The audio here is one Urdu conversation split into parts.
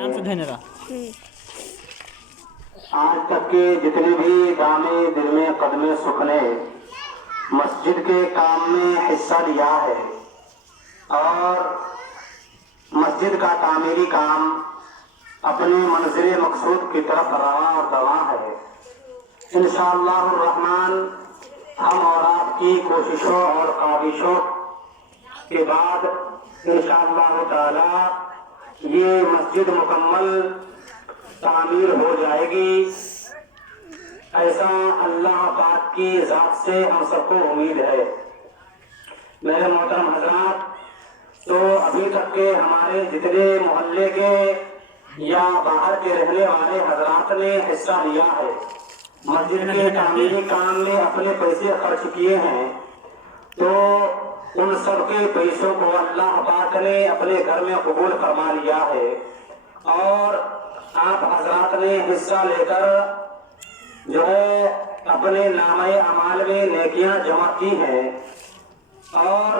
نام سے دھنرا آج تک کے جتنے بھی دامے دل میں قدمے سکھنے مسجد کے کام میں حصہ لیا ہے اور مسجد کا تعمیری کام اپنے منزل مقصود کی طرف رواں اور دواں ہے۔ انشاءاللہ الرحمن ہم اور آپ کی کوششوں اور کاوشوں کے بعد انشاءاللہ تعالی یہ مسجد مکمل تعمیر ہو جائے گی، ایسا اللہ پاک کی ذات سے ہم سب کو امید ہے۔ میرے محترم حضرات، تو ابھی تک کے ہمارے جتنے محلے کے یا باہر کے رہنے والے حضرات نے حصہ لیا ہے، مسجد کے تعمیری کام میں اپنے پیسے خرچ کیے ہیں، تو ان سب کے پیسوں کو اللہ پاک نے اپنے گھر میں قبول فرما لیا ہے، اور آپ حضرات نے حصہ لے کر جو ہے اپنے نامہ اعمال میں نیکیاں جمع کی ہیں اور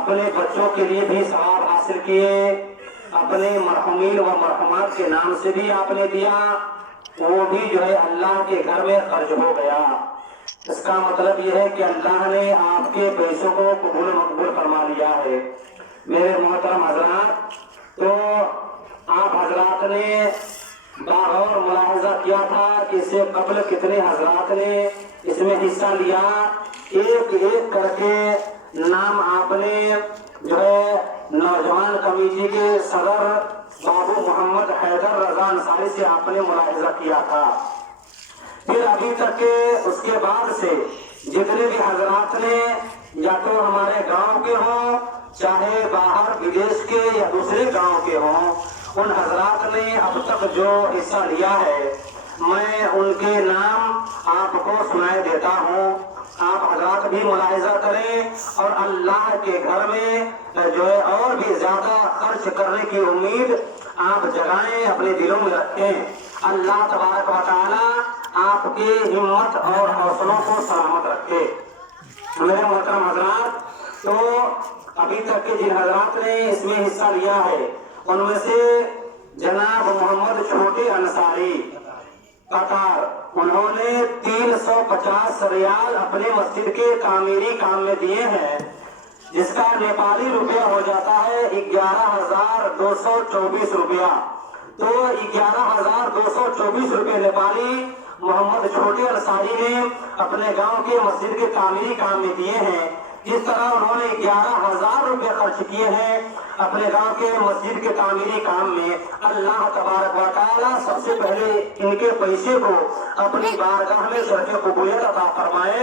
اپنے بچوں کے لیے بھی ثواب حاصل کیے، اپنے مرحومین و مرحومات کے نام سے بھی آپ نے دیا، وہ بھی جو ہے اللہ کے گھر میں خرچ ہو گیا۔ اس کا مطلب یہ ہے کہ اللہ نے آپ کے پیسوں کو قبول مقبول فرما لیا ہے۔ میرے محترم حضرات، تو آپ حضرات نے باغور ملاحظہ کیا تھا کہ اس سے قبل کتنے حضرات نے اس میں حصہ لیا، ایک ایک کر کے نام آپ نے جو ہے نوجوان کمیٹی کے صدر بابو محمد حیدر رضا انصاری سے آپ نے ملاحظہ کیا تھا۔ پھر ابھی تک کے اس کے بعد سے جتنے بھی حضرات نے یا تو ہمارے گاؤں کے ہوں چاہے باہر بدیش کے یا دوسرے گاؤں کے ہوں، ان حضرات نے اب تک جو حصہ لیا ہے میں ان کے نام آپ کو سنائے دیتا ہوں۔ آپ حضرات بھی ملاحظہ کریں اور اللہ کے گھر میں جو ہے اور بھی زیادہ خرچ کرنے کی امید آپ جگائیں، اپنے دلوں میں رکھیں۔ اللہ تبارک و تعالی آپ کی ہمت اور حوصلوں کو سلامت رکھے۔ میرے محترم حضرات، تو ابھی تک کے جن حضرات نے اس میں حصہ لیا ہے ان میں سے جناب محمد چھوٹے انصاری قطار، انہوں نے 350 ریال اپنے مسجد کے تعمیری کام میں دیے ہیں، جس کا نیپالی روپیہ ہو جاتا ہے 11,224 روپیہ۔ تو 11,224 روپے نیپالی محمد چھوٹے انصاری نے اپنے گاؤں کے مسجد کے تعمیری کام میں دیے ہیں۔ جس طرح انہوں نے 11,000 روپے خرچ کیے ہیں اپنے گاؤں کے مسجد کے تعمیری کام میں، اللہ تبارک و تعالی سب سے پہلے ان کے پیسے کو اپنی بارگاہ میں شرف قبولیت عطا فرمائے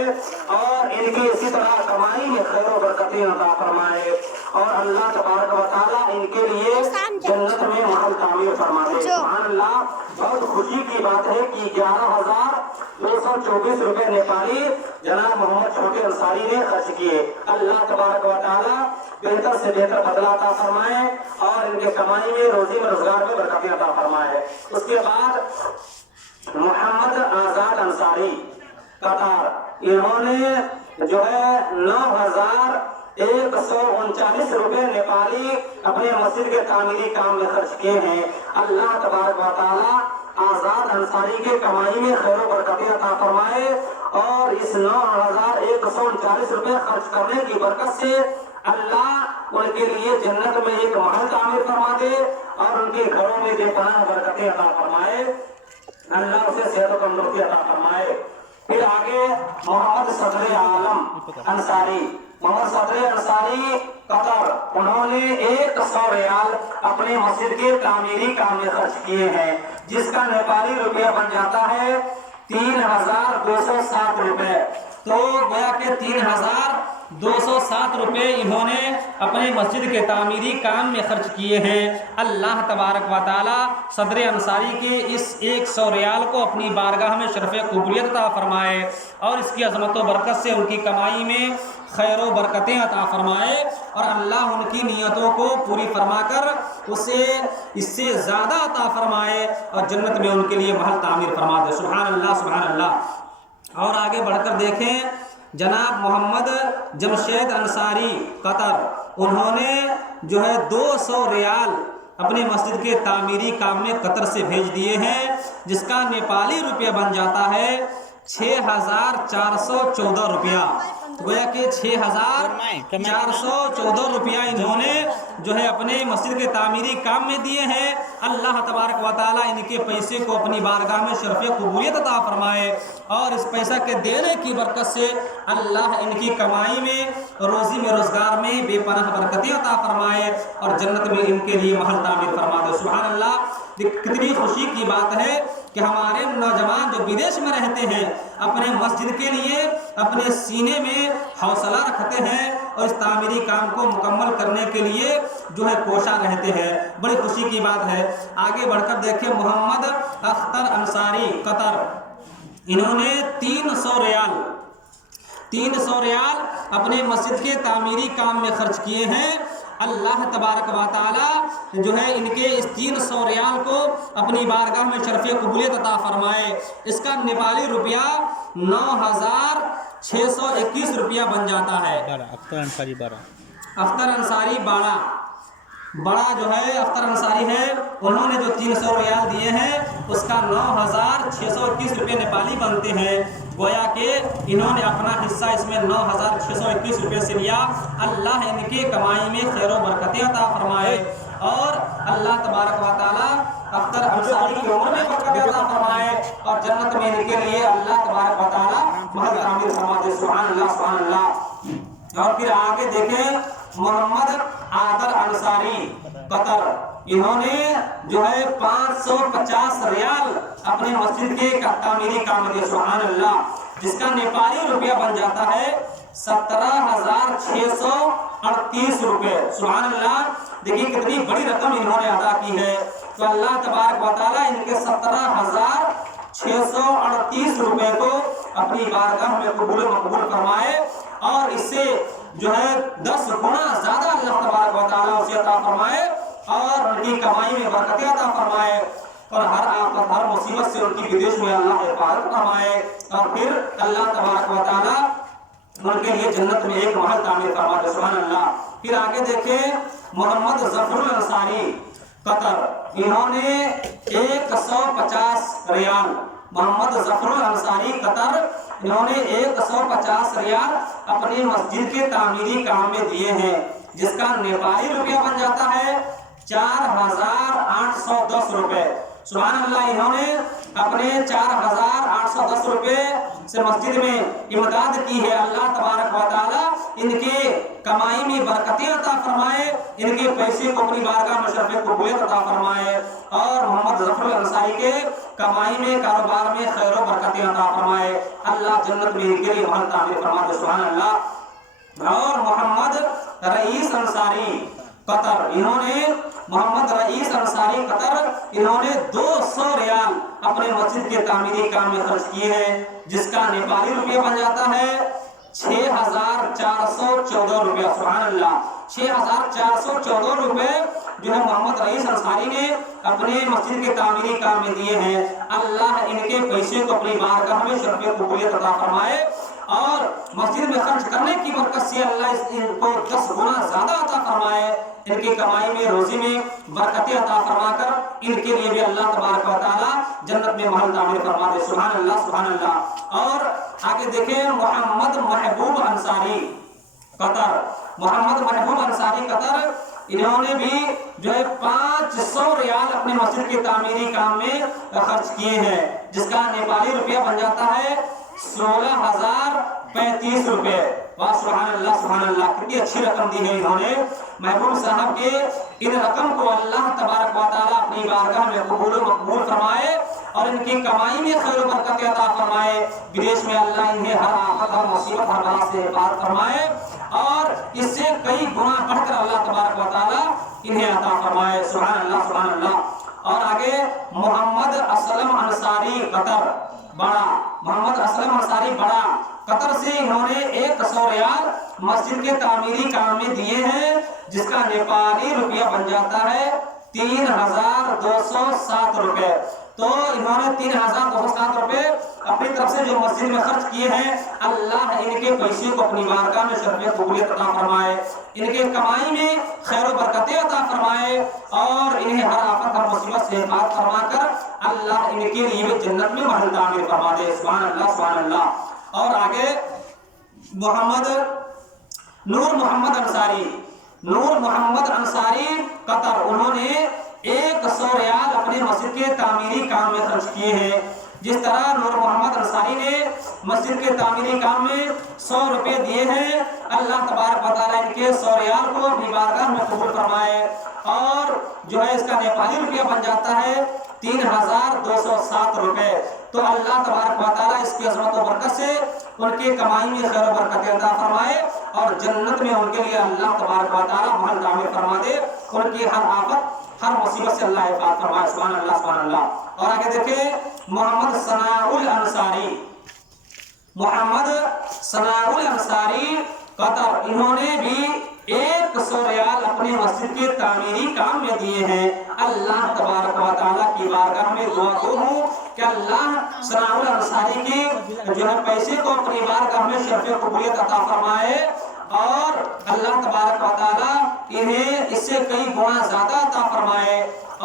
اور ان کی اسی طرح کمائی میں خیر و برکتیں عطا فرمائے، اور اللہ تبارک و تعالی ان کے لیے جنت میں محل تعمیر فرما دے۔ سبحان اللہ، بہت خوشی کی بات ہے کہ 11,224 روپے نیپالی جناب محمد چھوٹے انصاری نے خرچ کیے۔ اللہ تبارک و تعالی بہتر سے بہتر بدلہ عطا فرمائے اور ان کے کمائی میں روزی میں روزگار میں برکتیں عطا فرمائے۔ اس کے بعد محمد آزاد انصاری قطار، انہوں نے جو ہے 9,139 روپے نیپالی اپنے مسجد کے تعمیری کام میں خرچ کیے ہیں۔ اللہ تبارک و تعالی آزاد انصاری کے کمائی میں خیر و برکتیں عطا فرمائے اور اس 9,139 روپے خرچ کرنے کی برکت سے اللہ ان کے لیے جنت میں ایک محل تعمیر فرما دے اور ان کے گھروں میں بے پناہ برکتیں عطا فرمائے، اللہ اسے صحت و تندرستی عطا فرمائے۔ پھر آگے محمد صدر عالم انصاری، محمد صدر انصاری قطر، انہوں نے 100 ریال اپنے مسجد کے تعمیری کام میں خرچ کیے ہیں، جس کا نیپالی روپیہ بن جاتا ہے 3,207 روپے۔ تو گویا کہ 3,207 روپے انہوں نے اپنے مسجد کے تعمیری کام میں خرچ کیے ہیں۔ اللہ تبارک و تعالی صدر انصاری کے اس 100 ریال کو اپنی بارگاہ میں شرف قبولیت عطا فرمائے اور اس کی عظمت و برکت سے ان کی کمائی میں خیر و برکتیں عطا فرمائے اور اللہ ان کی نیتوں کو پوری فرما کر اسے اس سے زیادہ عطا فرمائے اور جنت میں ان کے لیے محل تعمیر فرما دے۔ سبحان اللہ، سبحان اللہ۔ اور آگے بڑھ کر دیکھیں جناب محمد جمشید انصاری قطر، انہوں نے جو ہے 200 ریال اپنے مسجد کے تعمیری کام میں قطر سے بھیج دیے ہیں، جس کا نیپالی روپیہ بن جاتا ہے 6414 روپیہ۔ گویا کہ 6414 روپیہ انہوں نے جو ہے اپنے مسجد کے تعمیری کام میں دیے ہیں۔ اللہ تبارک و تعالیٰ ان کے پیسے کو اپنی بارگاہ میں شرف قبولیت عطا فرمائے، اور اس پیسہ کے دینے کی برکت سے اللہ ان کی کمائی میں، روزی میں، روزگار میں بے پناہ برکتیں عطا فرمائے، اور جنت میں ان کے لیے محل تعمیر فرما دے۔ سبحان اللہ! کتنی خوشی کی بات ہے کہ ہمارے نوجوان جو بدیش میں رہتے ہیں اپنے مسجد کے لیے اپنے سینے میں حوصلہ رکھتے ہیں اور اس تعمیری کام کو مکمل کرنے کے لیے جو ہے کوشاں رہتے ہیں۔ بڑی خوشی کی بات ہے۔ آگے بڑھ کر دیکھیں، محمد اختر انصاری قطر، انہوں نے 300 ریال اپنے مسجد کے تعمیری کام میں خرچ کیے ہیں۔ اللہ تبارک و تعالی جو ہے ان کے اس 300 ریال کو اپنی بارگاہ میں شرف قبولیت عطا فرمائے۔ اس کا نیپالی روپیہ 9621 روپیہ بن جاتا ہے۔ اختر انصاری بڑا جو ہے اختر انصاری ہے، انہوں نے جو 300 ریال دیے ہیں اس کا 9621 روپے نیپالی بنتے ہیں۔ گویا کہ انہوں نے اپنا حصہ اس میں 9621 روپے سے لیا۔ اللہ ان کی کمائی میں خیر و برکتیں عطا فرمائے، اور اللہ تبارک و تعالیٰ اختر انصاری کی عمر میں برکتیں عطا فرمائے، اور جنت میں ان کے لیے اللہ تبارک و تعالیٰ محل تعمیر فرما دے۔ سبحان اللہ، سبحان اللہ۔ اور پھر آگے دیکھیں، محمد عادل انصاری قطر، انہوں نے جو ہے 550 ریال اپنے مسجد کے تعمیری کام میں دیے۔ سبحان اللہ! جس کا نیپالی روپیہ بن جاتا ہے 17638 روپے۔ سبحان اللہ! دیکھیے کتنی بڑی رقم انہوں نے ادا کی ہے۔ تو اللہ تبارک و تعالیٰ ان کے 17638 روپے کو اپنی بارگاہ میں قبول مقبول فرمائے، اور اس سے جو ہے 10 گنا زیادہ اللہ تبارک و تعالیٰ اسے عطا فرمائے، اور ان کی کمائی میں برکتیں عطا فرمائے، اور ہر آفت ہر مصیبت سے ان کی بدیش میں اللہ حفاظت فرمائے، اور پھر اللہ تبارک و تعالیٰ ان کے لیے جنت میں ایک محل تعمیر فرما دے۔ سبحان اللہ! پھر آگے دیکھیں، محمد ظفر الانصاری قطر، انہوں نے 150 ریال، محمد ظفر الانصاری قطر، انہوں نے 150 ریال اپنی مسجد کے تعمیری کام میں دیے ہیں، جس کا نیپالی روپیہ بن جاتا ہے 4810 روپے۔ سبحان اللہ! انہوں نے اپنے 4810 روپے سے مسجد میں امداد کی ہے۔ اللہ تبارک و تعالیٰ ان کے کمائی میں برکتیں عطا فرمائے، ان کے پیسے کو اپنی بارگاہ میں شرف قبولیت عطا فرمائے، اور محمد ظفر الانصاری کے کمائی میں، کاروبار میں خیر و برکتیں عطا فرمائے۔ اللہ جنت میں ان کے لیے محل تعمیر فرما دے۔ سبحان اللہ! اور محمد رئیس انصاری قطر، انہوں نے 200 ریال اپنے مسجد کے تعمیری کام میں خرچ کیے ہیں، جس کا نیپالی روپیہ بن جاتا ہے 6414 روپیہ۔ سبحان اللہ! 6414 روپے جو ہے محمد رئیس انصاری نے اپنے مسجد کے تعمیری کام میں دیے ہیں۔ اللہ ان کے پیسے کو اپنی بارگاہ میں شرف قبولیت عطا فرمائے، اور مسجد میں خرچ کرنے کی برکت سے اللہ ان کو 10 گنا زیادہ عطا فرمائے، ان کی کمائی میں، روزی میں برکتیں عطا فرما کر ان کے لیے بھی اللہ تبارک و تعالیٰ جنت میں محل تعمیر فرما دے۔ سبحان اللہ، سبحان اللہ۔ اور آگے دیکھیں، محمد محبوب انصاری قطر، انہوں نے بھی جو ہے 500 ریال اپنے مسجد کے تعمیری کام میں خرچ کیے ہیں، جس کا نیپالی روپیہ بن جاتا ہے 16035 روپے۔ واہ! سبحان اللہ، سبحان اللہ! کتنی اچھی رقم دی ہے انہوں نے محبوب صاحب کے۔ ان رقم کو اللہ تبارک و تعالیٰ اپنی بارگاہ میں قبول و مقبول فرمائے، اور ان کی کمائی میں خیر و برکت عطا فرمائے، بدیش میں اللہ انہیں ہر آفت، ہر مصیبت، ہر بلا سے حفاظت فرمائے، اور اس سے کئی گنا بڑھ کر اللہ تبارک و تعالیٰ انہیں عطا فرمائے۔ سبحان اللہ، سبحان اللہ۔ اور آگے محمد اسلم انصاری قطر بڑا قطر سے، انہوں نے 100 ریال مسجد کے تعمیری کام میں دیے ہیں، جس کا نیپالی روپیہ بن جاتا ہے 3207 روپے۔ تو انہوں نے 3207 روپے اپنی طرف سے جو مسجد میں خرچ کیے ہیں، اللہ ان کے پیسے کو اپنی بارگاہ میں شرف قبولیت عطا فرمائے، ان کے کمائی میں خیر و برکتیں عطا فرمائے، اور انہیں ہر آفت ہر مصیبت سے حفاظت فرما کر اللہ ان کے لیے جنت میں محل تعمیر فرما دے۔ سبحان اللہ سبحان اللہ۔ اور آگے نور محمد انصاری قطر، انہوں نے 100 ریال اپنے مسجد کے تعمیری کام میں خرچ کیے ہیں۔ جس طرح نور محمد انصاری نے مسجد کے تعمیری کام میں 100 روپے دیے ہیں، اللہ تبارک و تعالیٰ ان کے 100 ریال کو اپنی بارگاہ میں قبول فرمائے، اور جو ہے اس کا نیپالی روپیہ بن جاتا ہے 3207 روپے۔ تو اللہ تبارک و تعالیٰ اس کی عظمت و برکت سے ان کی کمائی میں خیر و برکت عطا فرمائے، اور جنت میں ان کے لیے اللہ تبارک و تعالیٰ محل تعمیر فرما دے، ان کی ہر آفت ہر مصیبت سے اللہ حفاظت فرمائے۔ سبحان اللہ سبحان اللہ۔ اور آگے دیکھیں محمد ثناء الانصاری قطر، انہوں نے بھی 100 ریال اپنے مسجد کے تعمیری کام میں دیے ہیں۔ اللہ تبارک و تعالیٰ کی بارگاہ میں دعا گو ہوں کہ اللہ ثناء الانصاری کے جو ہے پیسے کو اپنی بارگاہ میں شرف قبولیت عطا فرمائے، اور اللہ تبارک و تعالیٰ انہیں اس سے کئی گنا زیادہ عطا فرمائے،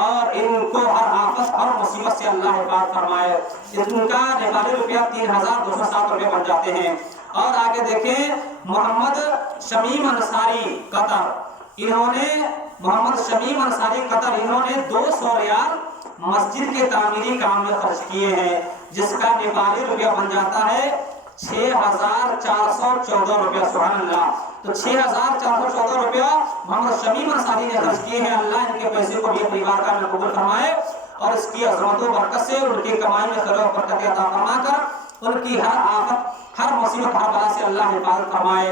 اور ان کو ہر آفت ہر مصیبت سے اللہ حفاظت فرمائے۔ ان کا نیپالی روپیہ 3207 روپے بن جاتے ہیں۔ اور آگے دیکھیں محمد شمیم انصاری قطر، انہوں نے 200 ریال مسجد کے تعمیری کام میں خرچ کیے ہیں، جس کا نیپالی روپیہ بن جاتا ہے 6414 روپیہ۔ سبحان اللہ۔ تو 6414 روپیہ محمد شمیم انصاری نے خرچ کیے ہیں، اللہ ان کے پیسے کو بھی اپنی بارگاہ میں قبول فرمائے، اور اس کی عظمت و برکت سے ان کی کمائی میں خیر و برکت عطا فرما کر ان کی ہر آفت ہر مصیبت ہر بلا سے اللہ حفاظت فرمائے،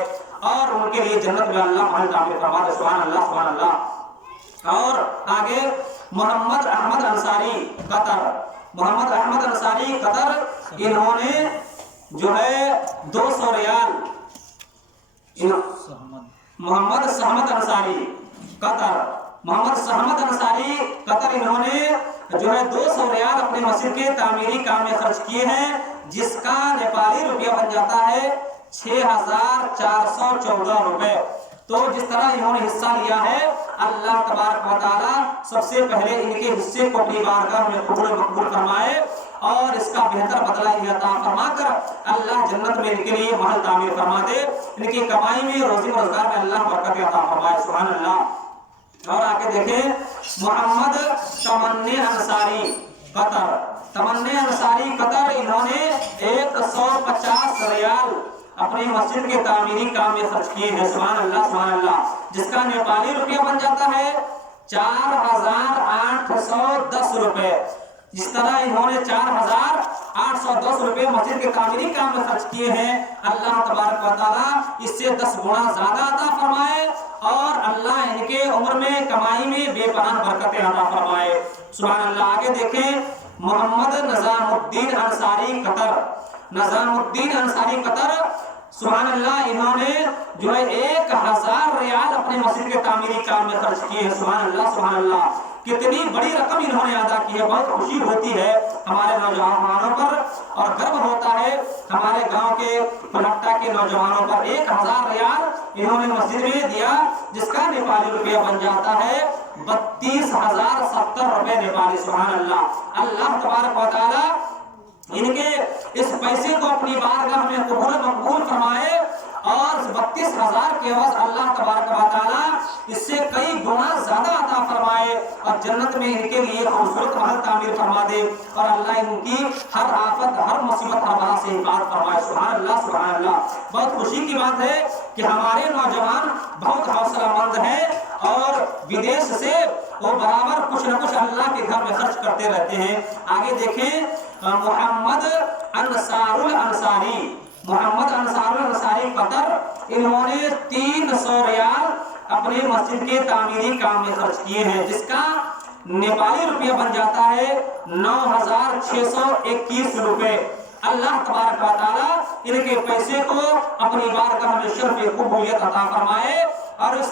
اور ان کے لیے جنت میں اللہ محل تعمیر فرما دے۔ سبحان اللہ سبحان اللہ۔ اور آگے محمد احمد انصاری قطر، انہوں نے جو ہے 200 ریال محمد سحمد انصاری قطر، انہوں نے جو ہے 200 ریال اپنے مسجد کے تعمیری کام میں خرچ کیے ہیں، جس کا نیپالی روپیہ بن جاتا ہے 6414 روپے۔ تو جس طرح انہوں نے حصہ لیا ہے، اللہ تبارک و تعالیٰ سب سے پہلے ان کے حصے کو اپنی بارگاہ میں قبول مقبول فرمائے، اور اس کا بہتر بدلہ عطا فرما کر اللہ جنت میں ان کے لیے محل تعمیر فرما دے، ان کی کمائی میں روزی روزگار میں اللہ برکت عطا فرمائے۔ سبحان اللہ۔ اور آگے دیکھیں محمد تمنی انصاری قطر، انہوں نے 150 ریال اپنی مسجد کے تعمیری کام میں خرچ کیے ہیں۔ سبحان اللہ سبحان اللہ، جس کا نیپالی روپیہ بن جاتا ہے 4810 روپے۔ جس طرح انہوں نے 4810 روپے مسجد کے تعمیری کام میں خرچ کیے ہیں، اللہ تبارک و تعالیٰ اس سے 10 گنا زیادہ عطا فرمائے، اور اللہ ان کے عمر میں کمائی میں بے پناہ برکتیں عطا فرمائے۔ سبحان اللہ۔ آگے دیکھیں محمد نظام الدین انصاری قطر، سبحان اللہ، انہوں نے جو ہے 1000 ریال اپنے مسجد کے تعمیری کام میں خرچ کیے ہیں۔ سبحان اللہ سبحان اللہ، کتنی بڑی رقم انہوں نے ادا کی ہے۔ بہت خوشی ہوتی ہے ہمارے نوجوانوں پر، اور گرو ہوتا ہے ہمارے گاؤں کے پلٹا کے نوجوانوں پر۔ 1000 ریال انہوں نے مسجد میں دیا، جس کا نیپالی روپیہ بن جاتا ہے 32070 روپے نیپالی۔ سبحان اللہ۔ اللہ تبارک و تعالیٰ ان کے اس پیسے کو اپنی بارگاہ میں قبول مقبول فرمائے، اور 32,000 کے عوض اللہ تبارک و تعالیٰ اس سے کئی گنا زیادہ عطا فرمائے، اور جنت میں ان کے لیے خوبصورت محل تعمیر فرما دے، اور اللہ ان کی ہر آفت ہر مصیبت ہر بلا سے حفاظت فرمائے۔ سبحان اللہ سبحان اللہ۔ بہت خوشی کی بات ہے کہ ہمارے نوجوان بہت حوصلہ مند ہیں، اور ودیش سے وہ برابر کچھ نہ کچھ اللہ کے گھر میں خرچ کرتے رہتے ہیں۔ آگے دیکھیں محمد انصار الانصاری قطر، انہوں نے 300 ریال اپنے مسجد کے تعمیری کام میں خرچ کیے ہیں، جس کا نیپالی روپیہ بن جاتا ہے 9621 روپے۔ اللہ تبارک و تعالیٰ ان کے پیسے کو اپنی بارگاہ میں شرف قبولیت عطا فرمائے، اور اس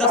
10